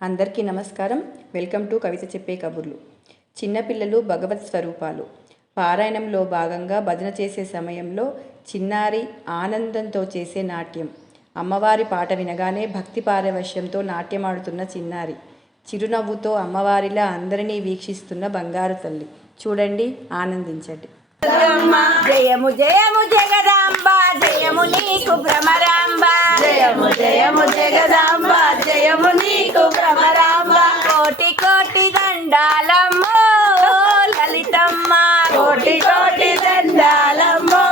అందరికీ నమస్కారం. Welcome to కవిత చెప్పే కబుర్లు. చిన్నపిల్లలు భగవత్ స్వరూపాలు. పారాయణంలో భాగంగా భజన చేసే సమయంలో చిన్నారి ఆనందంతో చేసే నాట్యం. అమ్మవారి పాట వినగానే భక్తి పారవశ్యంతో నాట్యమాడుతున్న చిన్నారి, చిరునవ్వుతో అమ్మవారిలా అందరినీ వీక్షిస్తున్న బంగారు తల్లి. చూడండి, ఆనందించండి. జయము జయము జగదాంబ, జయము నీకు భ్రమరాంబ. జయము జయము జగదాంబ, జయము నీకు భ్రమరాంబ. కోటి కోటి దండాలమ్మో లలితమ్మ, కోటి కోటి దండాలమ్మో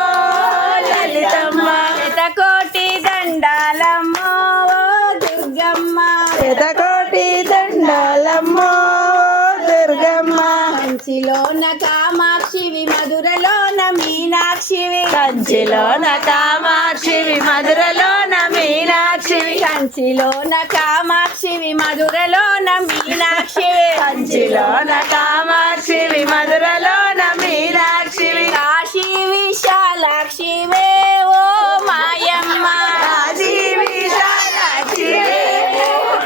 లలితమ్మ. శతకోటి దండాలమ్మో దుర్గమ్మ, శతకోటి దండాలమ్మో దుర్గమ్మ. కంచిలోన కామాక్షివి, మధురలోన మీనాక్షివి. కంచిలోన కామాక్షివి, మధురలోన మీనాక్షివి. కంచిలోన కామాక్షివి, మధురలోన మీనాక్షివి. కంచిలోన కామాక్షివి, మధురలోన మీనాక్షివి. కాశీ విశాలాక్షివే ఓ మాయమ్మ, కాశీ విశాలాక్షివే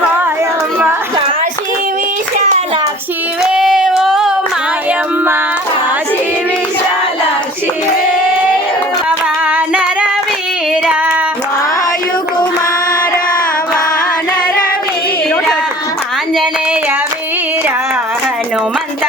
మాయమ్మ. కాశీ విశాలాక్షివే ఓ మాయమ్మ, కాశీ విశాలాక్షివే. వానర వీర వాయుకుమార, వానర వీర ఆంజనేయ వీర హనుమంత